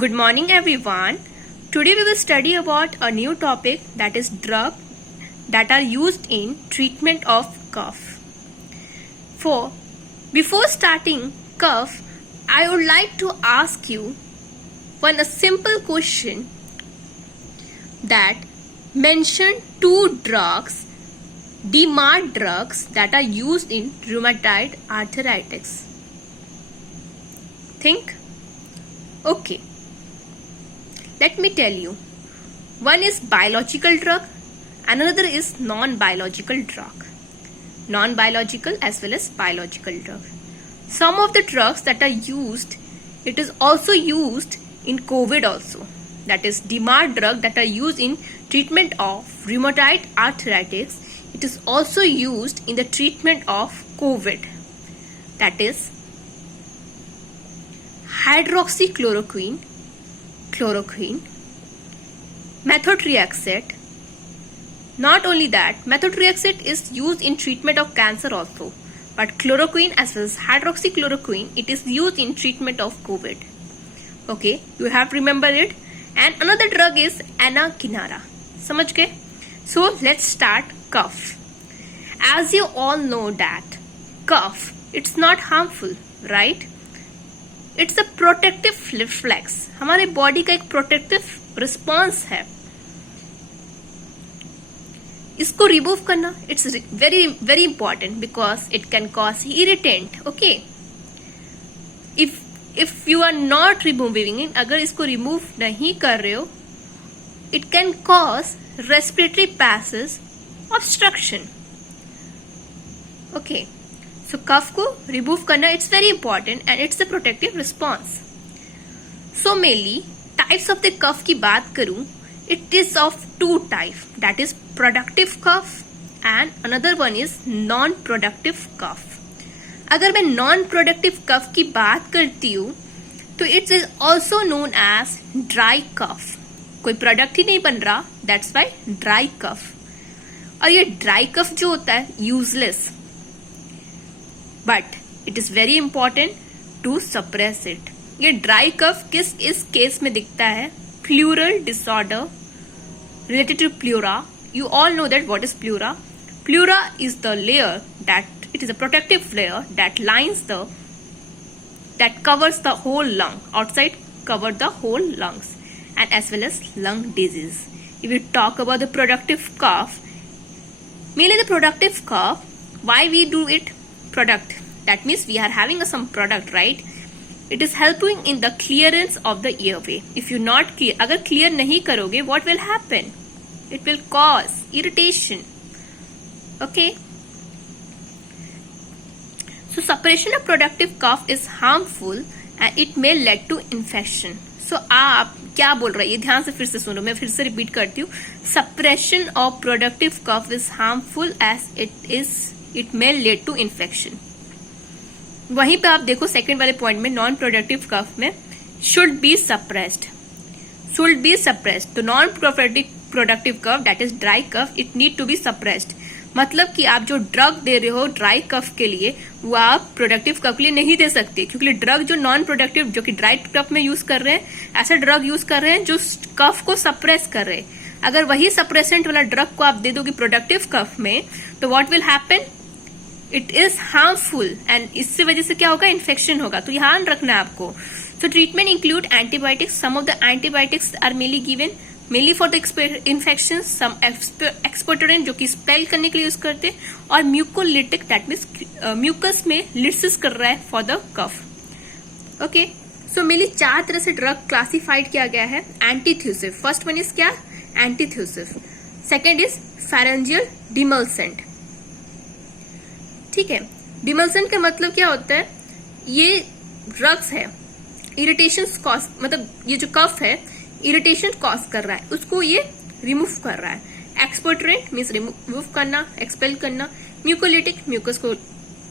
Good morning everyone. Today we will study about a new topic, that is drugs that are used in treatment of cough. Before starting cough, I would like to ask you a simple question, that mention two drugs, DMARD drugs that are used in rheumatoid arthritis. Think? Okay. Let me tell you. One is biological drug, another is non-biological drug. Non-biological as well as biological drug. Some of the drugs that are used, it is also used in COVID also. That is DMARD drug that are used in treatment of rheumatoid arthritis. It is also used in the treatment of COVID. That is hydroxychloroquine, methotrexate. Not only that, methotrexate is used in treatment of cancer also, but chloroquine as well as hydroxychloroquine, it is used in treatment of COVID. Okay, you have remembered it. And another drug is anakinra. समझ गए? So let's start cough. As you all know that cough, it's not harmful, right? It's a protective reflex. हमारे body का एक protective response है. इसको remove करना it's very very important because it can cause irritant. Okay, if you are not removing it, अगर इसको remove नहीं कर रहे हो, it can cause respiratory passage obstruction. Okay, so cough को रिमूव करना it's very important and it's a protective response. So mainly types of the cough की बात करूं, it is of two types, that is productive cough and another one is non-productive cough. अगर मैं non-productive cough की बात करती हूँ तो it is also known as dry cough. कोई प्रोडक्ट ही नहीं बन रहा, that's why dry cough. और ये dry cough जो होता है useless, but it is very important to suppress it. ये ड्राई कफ इस केस में दिखता है, pleural disorder related to pleura. You all know that what is pleura. Pleura is the layer that it is a protective layer that covers the whole lung. Outside cover the whole lungs and as well as lung disease. If we talk about the productive cough, mainly the productive cough, why we do it? Product. That means we are having some product, right? It is helping in the clearance of the airway. If you not clear, अगर clear नहीं करोगे, what will happen? It will cause irritation. Okay. So suppression of productive cough is harmful and it may lead to infection. So आप क्या बोल रहे हैं? ये ध्यान से फिर से सुनो, मैं फिर से रिपीट करती हूँ. Suppression of productive cough is harmful as it may lead to infection. वहीं पे आप देखो सेकंड वाले पॉइंट में, नॉन प्रोडक्टिव कफ में शुड बी सप्रेस्ड. तो non productive cough that is dry cough, it need to be suppressed. मतलब कि आप जो ड्रग दे रहे हो ड्राई कफ के लिए, वो आप प्रोडक्टिव कफ के लिए नहीं दे सकते, क्योंकि ड्रग जो नॉन प्रोडक्टिव जो कि ड्राई कफ में यूज कर रहे हैं, ऐसा ड्रग यूज कर रहे हैं जो कफ को सप्रेस कर रहे हैं. अगर वही सप्रेसेंट वाला ड्रग को आप दे दोगे प्रोडक्टिव कफ में, तो what will happen? It is harmful and इससे वजह से क्या होगा? इन्फेक्शन होगा. तो ध्यान रखना है आपको. So treatment include antibiotics. Some of the antibiotics are mainly given mainly for the infection. Some expectorant जो कि स्पेल करने के लिए यूज करते हैं, और म्यूकोलिटिक दैट मीन्स म्यूकस में लिसिस कर रहा है for the cough. Okay, so mainly 4 तरह से ड्रग क्लासिफाइड किया गया है. एंटीथ्यूसिव, फर्स्ट वन इज क्या? Antitussive. Second is pharyngeal demulcent. ठीक है, डिमल्सेंट का मतलब क्या होता है? ये ड्रग्स है, इरिटेशन कॉज, मतलब ये जो कफ है इरिटेशन कॉज कर रहा है, उसको ये रिमूव कर रहा है. एक्सपोर्टेंट मीन्स रिमूव करना, एक्सपेल करना. म्यूकोलिटिक, म्यूकस को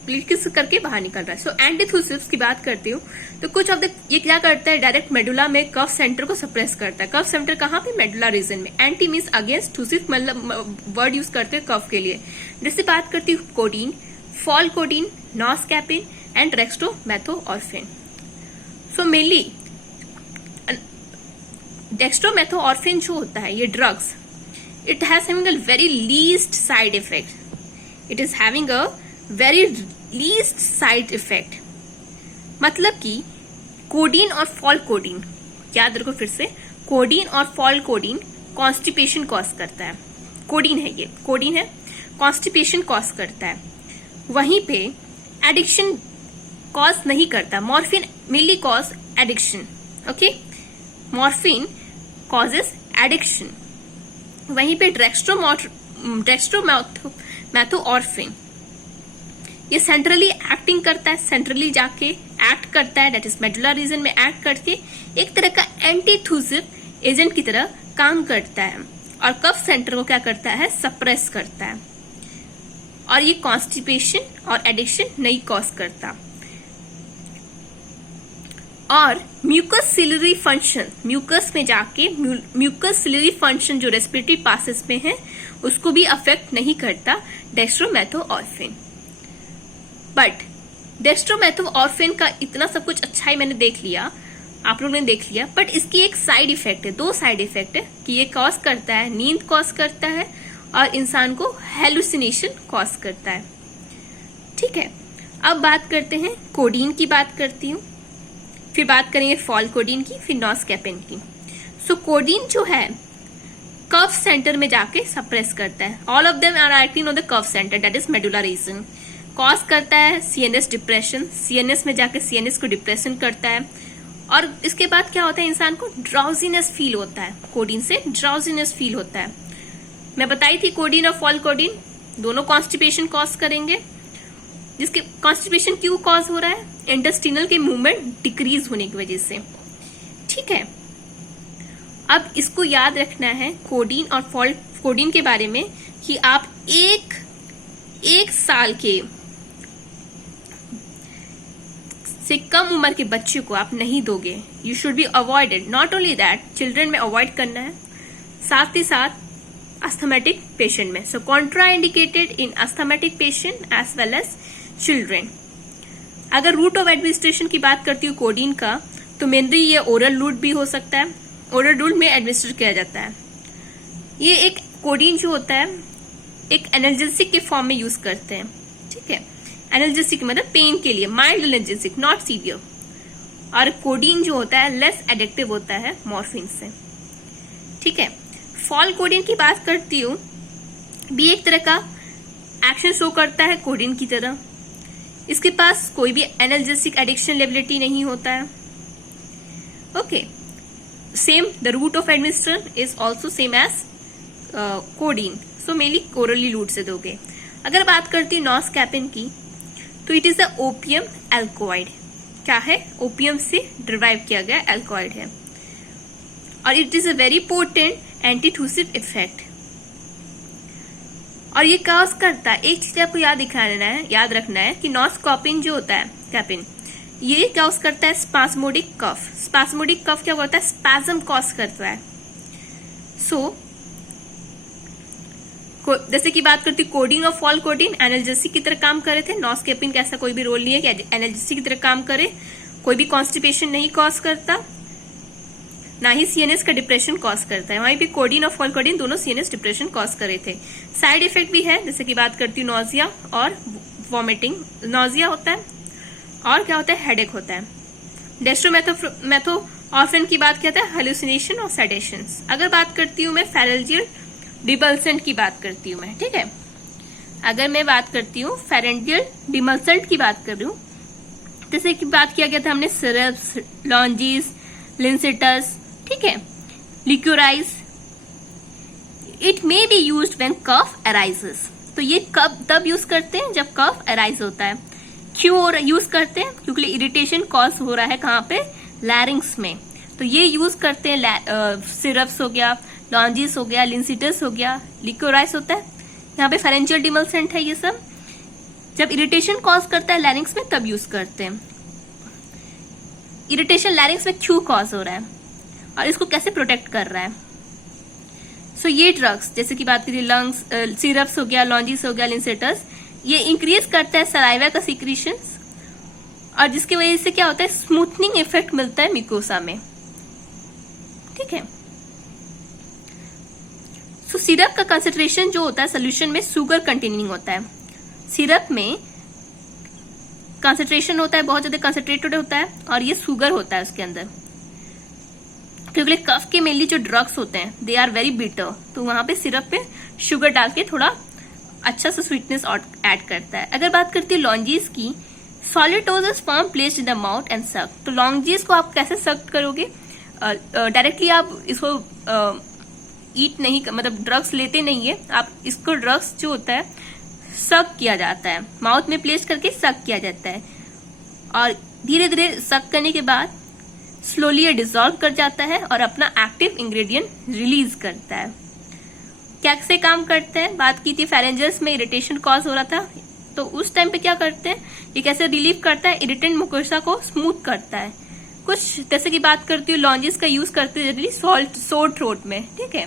लिकिस करके बाहर निकल रहा है. सो एंटीथ्यूसिव्स की बात करती हूँ तो कुछ ऑफ द ये क्या करता है? डायरेक्ट मेडुला में कफ सेंटर को सप्रेस करता है. कफ सेंटर कहाँ पे? मेडुला रीजन में. एंटी मीन्स अगेंस्ट, थ्यूसिव मतलब वर्ड यूज करते हैं कफ के लिए. जैसे बात करती हूँ कोडीन, फॉलकोडिन, नॉस्कैपिन एंड रेक्सटोमेथोऑर्फिन. So mainly डेक्स्ट्रोमेथोऑर्फिन जो होता है ये drugs, it has having a very least side effect. It is having a very least side effect, मतलब कि कोडीन और फॉल कोडीन, याद रखो फिर से, कोडीन और फॉल कोडीन कॉन्स्टिपेशन कॉज करता है। कोडीन है, ये कोडीन है, कॉन्स्टिपेशन कॉज करता है। वहीं पे एडिक्शन कॉज नहीं करता। Morphine mainly cause addiction, okay, morphine causes addiction. वहीं पे डेक्स्ट्रोमेथोऑर्फिन ये सेंट्रली एक्टिंग करता है, सेंट्रली जाके एक्ट करता है, दैट इज मेडुला रीजन में एक्ट करके एक तरह का एंटीथूसिव एजेंट की तरह काम करता है और कफ सेंटर को क्या करता है, सप्रेस करता है, और ये कॉन्स्टिपेशन और एडिक्शन नहीं कॉज करता। और म्यूकस सिलरी फंक्शन, म्यूकस में जाके म्यूकस सिलरी फंक्शन जो रेस्पिरेटरी पासेस में है उसको भी अफेक्ट नहीं करता डेक्स्ट्रोमेथोऑर्फिन। बट डेक्स्ट्रोमेथोऑर्फिन का इतना सब कुछ अच्छा ही मैंने देख लिया, आप लोगों ने देख लिया, बट इसकी एक साइड इफेक्ट है, दो साइड इफेक्ट है कि ये कॉज करता है, नींद कॉज करता है और इंसान को हेलुसिनेशन कॉज करता है। ठीक है, अब बात करते हैं कोडीन की, बात करती हूँ, फिर बात करेंगे फॉल कोडीन की, फिर नॉस्कैपिन की। सो कोडीन जो है कर्व सेंटर में जाके सप्रेस करता है। All of them are acting on the cough centre, that is medulla region. Cause करता है सीएनएस डिप्रेशन, सीएनएस में जाके सीएनएस को डिप्रेशन करता है। और इसके बाद क्या होता है, इंसान को ड्राउजीनेस फील होता है, कोडीन से ड्राउजीनेस फील होता है। मैं बताई थी कोडीन और फॉल कोडीन दोनों कॉन्स्टिपेशन कॉज करेंगे। जिसके कॉन्स्टिपेशन क्यों कॉज हो रहा है, इंटेस्टिनल के मूवमेंट डिक्रीज होने की वजह से। ठीक है, अब इसको याद रखना है कोडीन और फॉल कोडीन के बारे में कि आप एक साल के से कम उम्र के बच्चे को आप नहीं दोगे। You should be avoided. Not only that, children में अवॉइड करना है, साथ ही साथ अस्थमेटिक पेशेंट में। So contraindicated in asthmatic patient as well as children. अगर रूट ऑफ एडमिनिस्ट्रेशन की बात करती हूँ कोडीन का, तो मेनली ये ओरल रूट भी हो सकता है, ओरल रूट में एडमिनिस्टर किया जाता है। ये एक कोडीन जो होता है एक एनाल्जेसिक के फॉर्म में यूज करते हैं। ठीक है, एनाल्जेसिक मतलब पेन के लिए, माइल्ड एनाल्जेसिक, नॉट सीवियर। और कोडीन जो होता है लेस एडिक्टिव होता है मॉर्फिन से। ठीक है, फॉल कोडीन की बात करती हूँ, भी एक तरह का एक्शन शो करता है कोडीन की तरह। इसके पास कोई भी एनाल्जेसिक एडिक्शन लेबिलिटी नहीं होता है। Okay, same the route of administration is also same as codeine, so mainly orally route से दोगे। अगर बात करती हूँ नॉस्कैपिन की, तो इट इज द ओपियम एल्कोइड। क्या है, ओपियम से डिराइव किया गया एल्कोइड है, और it is a very potent antitussive effect. और ये कॉज करता है, एक चीज आपको याद रखना है कि नॉस्कैपिन जो होता है कैपिन, ये कॉज करता है स्पास्मोडिक कफ। स्पास्मोडिक कफ क्या होता है, स्पैज्म कॉज करता है। सो जैसे कि बात करती कोडीन और फॉल कोडीन एनाल्जेसिक की तरह काम कर रहे थे, नॉस्कैपिन का ऐसा कोई भी रोल नहीं है कि एनाल्जेसिक की तरह काम करे, कोई भी कॉन्स्टिपेशन नहीं कॉज करता, ना ही सीएनएस का डिप्रेशन कॉज करता है। वहीं पे कोडीन और फॉल कोडीन दोनों सीएनएस डिप्रेशन कॉज कर रहे थे। साइड इफेक्ट भी है, जैसे कि बात करती हूँ नोजिया और वॉमिटिंग। नोजिया होता है और क्या होता है, हेडेक होता है। डेक्स्ट्रोमेथोऑर्फिन की बात करता है हेलुसिनेशन और सेडेशन। अगर बात करती हूँ मैं फेरेंजियल डिमल्सेंट की बात करती हूँ मैं, ठीक है, अगर मैं बात करती हूँ फेरेंजियल डिमल्सेंट की बात कर रही हूँ, जैसे कि बात किया गया था हमने सिरप्स, लॉन्जीस, लिंसिटस, ठीक है, liquorice. It may be used when cough arises. तो ये कब तब यूज करते हैं जब कफ अराइज होता है। क्यों यूज करते हैं, क्योंकि इरिटेशन कॉज हो रहा है कहाँ पे, लैरिंग्स में। तो ये यूज करते हैं, सिरप्स हो गया, लॉन्जिस हो गया, लिंसिटस हो गया, लिक्योराइज होता है, यहाँ पे फेरेंजियल डिमल्सेंट है। ये सब जब इरिटेशन कॉज करता है लैरिंग्स में तब यूज करते हैं। इरिटेशन लैरिंग्स में क्यों कॉज हो रहा है और इसको कैसे प्रोटेक्ट कर रहा है। सो ये ड्रग्स जैसे कि बात करिए लंग्स, सिरप्स हो गया, लॉन्जिस हो गया, लिंसिटस, ये इंक्रीज करता है सलाइवा का सिक्रीशंस, और जिसकी वजह से क्या होता है, स्मूथनिंग इफेक्ट मिलता है म्यूकोसा में। ठीक है। सिरप का कंसेंट्रेशन जो होता है सोल्यूशन में शुगर कंटेनिंग होता है। सिरप में कंसेंट्रेशन होता है, बहुत ज्यादा कंसेंट्रेटेड होता है, और ये शुगर होता है उसके अंदर। क्योंकि कफ के मेनली जो ड्रग्स होते हैं दे आर वेरी बिटर, तो वहां पे सिरप पे शुगर डाल के थोड़ा अच्छा सा स्वीटनेस ऐड करता है। अगर बात करती है लॉन्जीज की, solid doses form placed in the mouth and सक। तो लॉन्जीज को आप कैसे सक करोगे? डायरेक्टली आप इसको ईट नहीं, मतलब ड्रग्स लेते नहीं है आप, इसको ड्रग्स जो होता है सक किया जाता है, माउथ में प्लेस करके सक किया जाता है, और धीरे धीरे सक करने के बाद स्लोली ये डिसॉल्व कर जाता है और अपना एक्टिव इंग्रेडिएंट रिलीज करता है। कैसे काम करते हैं? बात की थी फेरेंजर्स में इरिटेशन कॉज हो रहा था, तो उस टाइम पे क्या करते हैं, ये कैसे रिलीव करता है? इरिटेंट मुकोसा को स्मूथ करता है। कुछ जैसे कि बात करती हूँ लॉन्जिस का यूज करते हैं जनरली सोर थ्रोट में, ठीक है,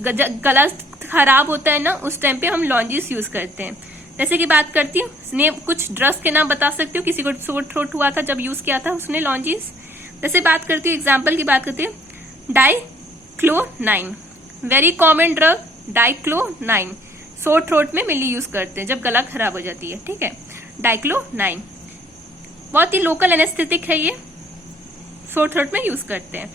गला खराब होता है ना, उस टाइम पे हम लॉन्जिस यूज करते हैं। जैसे कि बात करती हूँ, कुछ ड्रग्स के नाम बता सकती हूँ किसी को सोर थ्रोट हुआ था जब यूज किया था उसने लॉन्जिस। जैसे बात करती हूँ, एग्जाम्पल की बात करती हूँ, dyclonine, very common drug dyclonine, sore throat में मेनली यूज करते हैं जब गला खराब हो जाती है, ठीक है, डाइक्लोनाइन बहुत ही लोकल एनेस्थेटिक है, ये सोर थ्रोट में यूज करते हैं।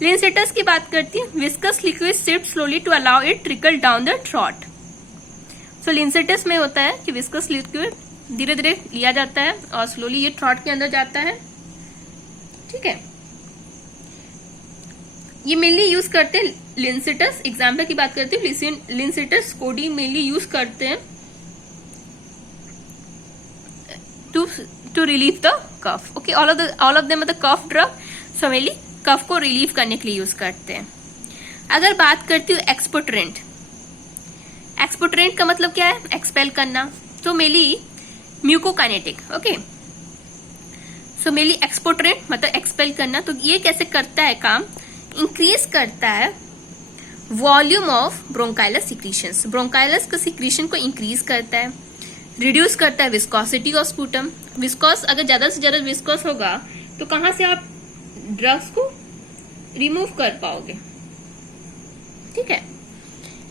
लिंसेटस की बात करती है, viscous liquid sipped slowly to allow it trickle down the throat. So linctus में होता है कि विस्कस लिक्विड धीरे धीरे लिया जाता है और स्लोली ये थ्रोट के अंदर जाता है, ठीक है। ये मेनली यूज करते हैं लिंसेटस। एग्जाम्पल की बात करती हूँ, लिंसेटस कोडी मेनली यूज करते हैं to relieve the cough. Okay, all of them the cough drug, so mainly cough को रिलीव करने के लिए यूज करते हैं। अगर बात करती हूँ एक्सपोटरेंट, एक्सपोटरेंट का मतलब क्या है? एक्सपेल करना, तो mainly mucokinetic. Okay, so mainly expectorant मतलब एक्सपेल करना। तो ये कैसे करता है काम? इंक्रीज करता है वॉल्यूम ऑफ ब्रोंकाइलस सिक्रीशंस, ब्रोंकाइलस का सिक्रीशन को इंक्रीज करता है, रिड्यूस करता है विस्कोसिटी ऑफ स्पूटम। विस्कोस अगर ज्यादा से ज्यादा विस्कोस होगा तो कहां से आप ड्रग्स को रिमूव कर पाओगे, ठीक है।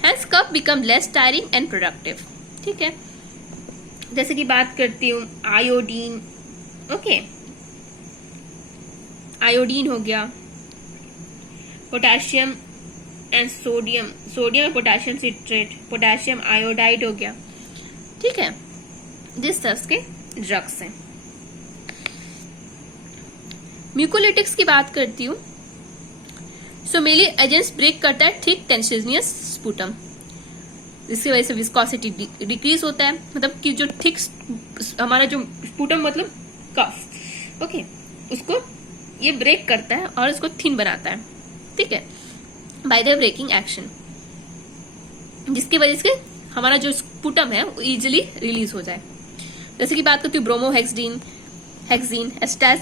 Hence cough become less tiring and productive, ठीक है। जैसे कि बात करती हूँ आयोडीन, ओके, आयोडीन हो गया, पोटेशियम एंड सोडियम, सोडियम और पोटेशियम सिट्रेट, पोटेशियम आयोडाइड हो गया, ठीक है, जिस तरह के ड्रग्स हैं। म्यूकोलिटिक्स की बात करती हूँ, सो मेनली एजेंट्स ब्रेक करता है थिक टेंसिनियस स्पूटम, जिसकी वजह से विस्कोसिटी डिक्रीज होता है, मतलब कि जो थिक हमारा जो स्पूटम मतलब कफ, ओके, उसको ये ब्रेक करता है और इसको थिन बनाता है, ठीक है, बाय द ब्रेकिंग एक्शन, जिसकी वजह से हमारा जो स्पूटम है वो इजिली रिलीज हो जाए। जैसे कि बात करती हूँ ब्रोमोहेक्सिन, हेक्सिन, एस्टास